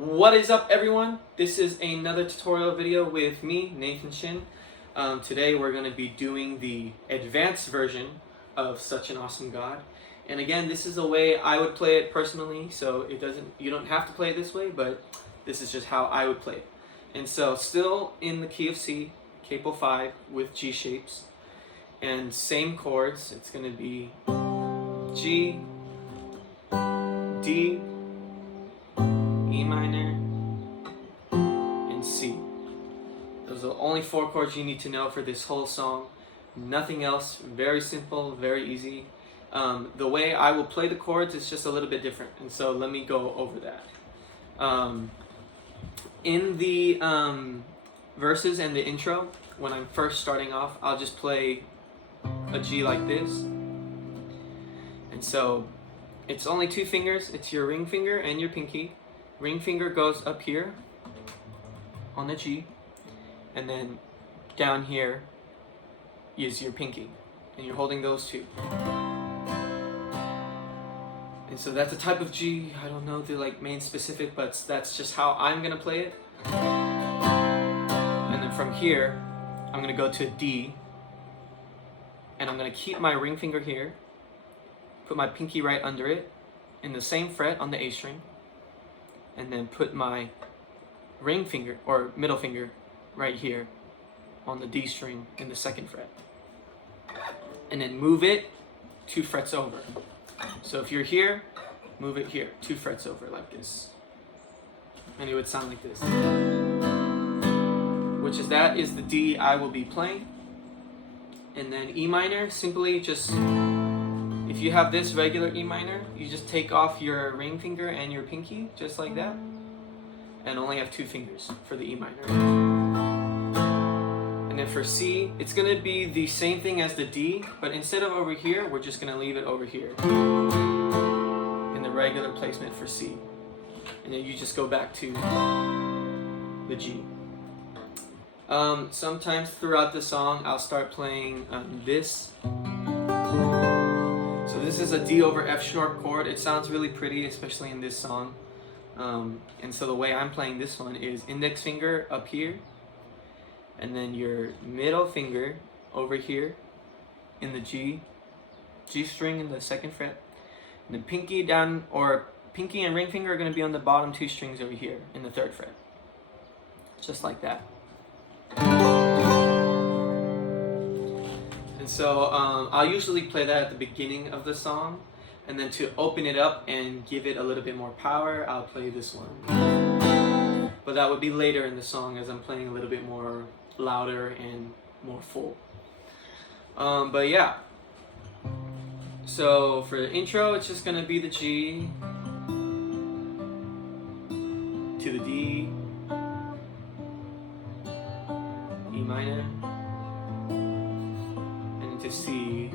What is up, everyone? This is another tutorial video with me, Nathan Shin. Today we're going to be doing the advanced version of Such an Awesome God. And again, this is the way I would play it personally, so you don't have to play it this way, but this is just how I would play it. And so still in the key of C, capo 5 with G shapes, and same chords. It's going to be G, D, E minor, and C. Those are the only 4 chords you need to know for this whole song. Nothing else. Very simple, very easy. The way I will play the chords is just a little bit different, and so let me go over that. In the verses and the intro, when I'm first starting off, I'll just play a G like this. And so it's only 2 fingers. It's your ring finger and your pinky. Ring finger goes up here on the G, and then down here is your pinky, and you're holding those 2. And so that's a type of G. I don't know the main specific, but that's just how I'm gonna play it. And then from here, I'm gonna go to a D, and I'm gonna keep my ring finger here, put my pinky right under it, in the same fret on the A string, and then put my ring finger or middle finger right here on the D string in the 2nd fret, and then move it 2 frets over. So if you're here, move it here 2 frets over like this, and it would sound like this, that is the D I will be playing. And then E minor, simply just, if you have this regular E minor, you just take off your ring finger and your pinky, just like that, and only have 2 fingers for the E minor. And then for C, it's going to be the same thing as the D, but instead of over here, we're just going to leave it over here in the regular placement for C. And then you just go back to the G. Sometimes throughout the song, I'll start playing this. So this is a D over F sharp chord. It sounds really pretty, especially in this song. And so the way I'm playing this one is index finger up here, and then your middle finger over here in the G string in the 2nd fret, and then pinky down, or pinky and ring finger are going to be on the bottom 2 strings over here in the 3rd fret, just like that. And so I'll usually play that at the beginning of the song, and then to open it up and give it a little bit more power, I'll play this one. But that would be later in the song, as I'm playing a little bit more louder and more full. But yeah, so for the intro, it's just gonna be the G to the D, E minor, and to C,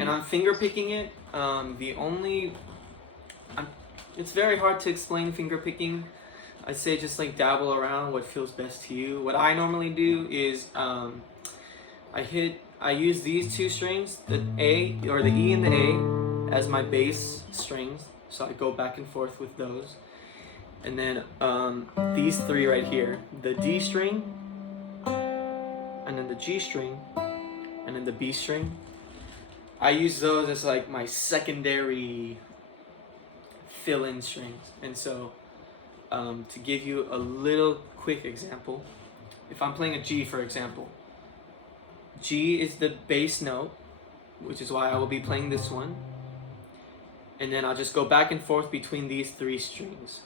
and I'm finger picking it. It's very hard to explain finger picking. I'd say just dabble around what feels best to you. What I normally do is I use these 2 strings, the A or the E and the A, as my bass strings. So I go back and forth with those. And then these 3 right here, the D string, and then the G string, and then the B string. I use those as my secondary fill-in strings. And so to give you a little quick example, if I'm playing a G, for example, G is the bass note, which is why I will be playing this one, and then I'll just go back and forth between these 3 strings,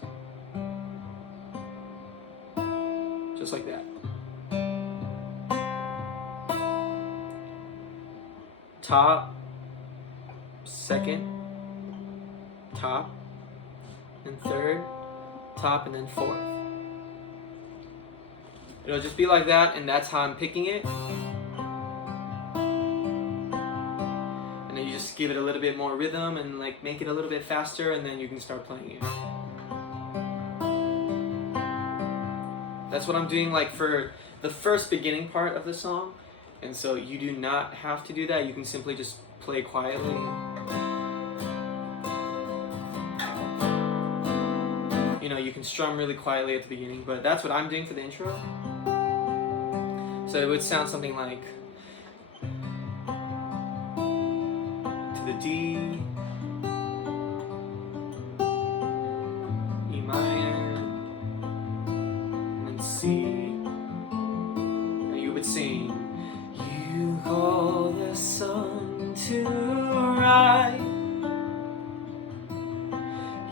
just like that. Top, 2nd, top, and 3rd, top, and then 4th. It'll just be like that, and that's how I'm picking it. And then you just give it a little bit more rhythm and make it a little bit faster, and then you can start playing it. That's what I'm doing for the first beginning part of the song. And so you do not have to do that. You can simply just play quietly. you know, you can strum really quietly at the beginning, but that's what I'm doing for the intro. So it would sound something like to the D, E minor, and then C. And you would sing, you call the sun to rise,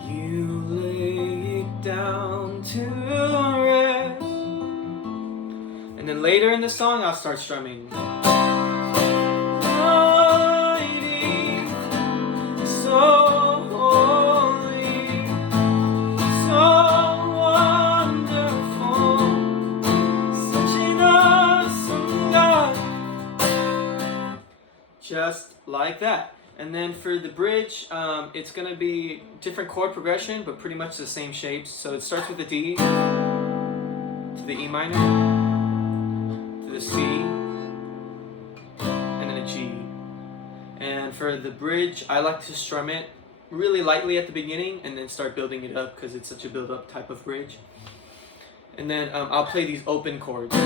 you lay it down to rest. And then later in the song, I'll start strumming. Mighty, so holy, so wonderful, such an awesome God. Just like that. And then for the bridge, it's going to be different chord progression, but pretty much the same shapes. So it starts with the D, to the E minor, to the C, and then a G. And for the bridge, I like to strum it really lightly at the beginning and then start building it up because it's such a build-up type of bridge. And then I'll play these open chords.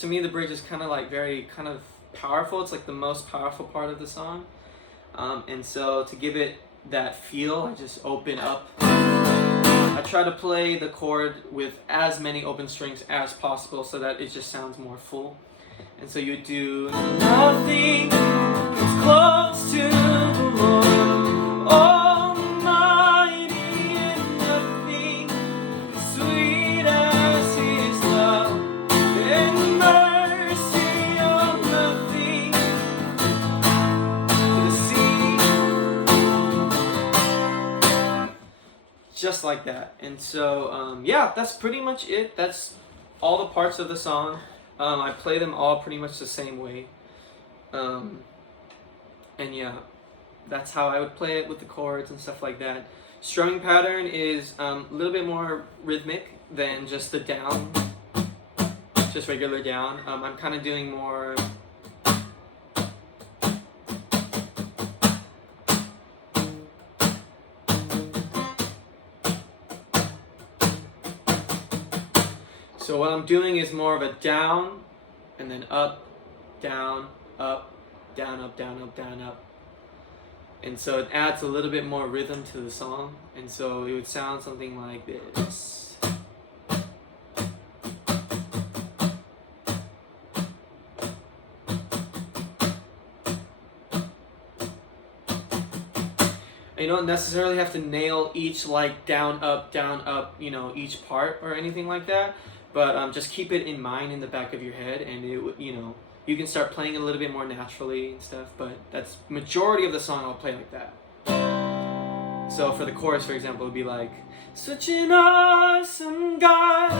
To me, the bridge is kind of like very kind of powerful. It's like the most powerful part of the song, and so to give it that feel, I just open up. I try to play the chord with as many open strings as possible so that it just sounds more full. And so you do nothing is close to the Lord Almighty, and nothing sweet as His love. And mercy on nothing to the sea. Just like that. And so, yeah, that's pretty much it. That's all the parts of the song. I play them all pretty much the same way. And yeah, that's how I would play it with the chords and stuff like that. Strumming pattern is a little bit more rhythmic than just the down. Just regular down. I'm kind of doing more so what I'm doing is more of a down and then up, down, up, down, up, down, up, down, up. And so it adds a little bit more rhythm to the song, and so it would sound something like this. You don't necessarily have to nail each like down, up, you know, each part or anything like that. But just keep it in mind in the back of your head, and it, you know, you can start playing a little bit more naturally and stuff. But that's majority of the song I'll play like that. So for the chorus, for example, it would be like, such an awesome God,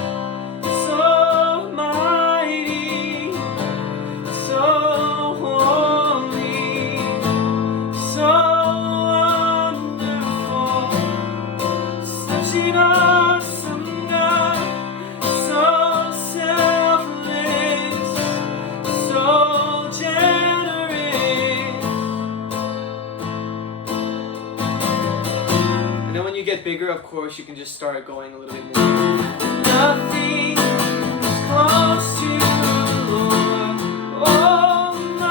so mighty, so holy, so awesome God, so selfless, so generous. And then when you get bigger, of course, you can just start going a little bit more. Nothing is close to the Lord Almighty,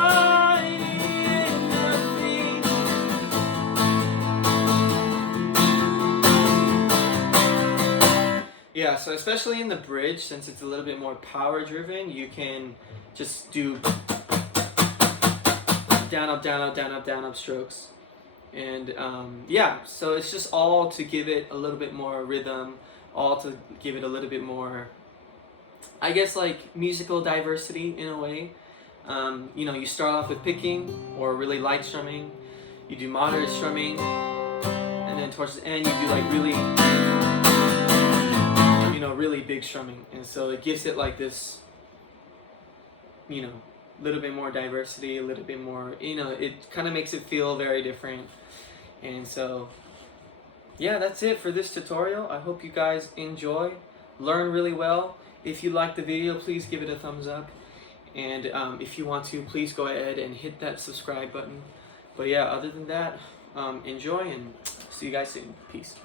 and nothing. Yeah, so especially in the bridge, since it's a little bit more power driven, you can just do down, up, down, up, down, up, down, up strokes. And yeah, so it's just all to give it a little bit more rhythm, all to give it a little bit more, I guess, like musical diversity in a way. You know, you start off with picking or really light strumming, you do moderate strumming, and then towards the end you do like really, you know, really big strumming. And so it gives it like this, you know, a little bit more diversity, a little bit more, you know, it kind of makes it feel very different. And so yeah, that's it for this tutorial. I hope you guys enjoy, learn really well. If you like the video, please give it a thumbs up, And if you want to, please go ahead and hit that subscribe button. But yeah, other than that, enjoy and see you guys soon. Peace.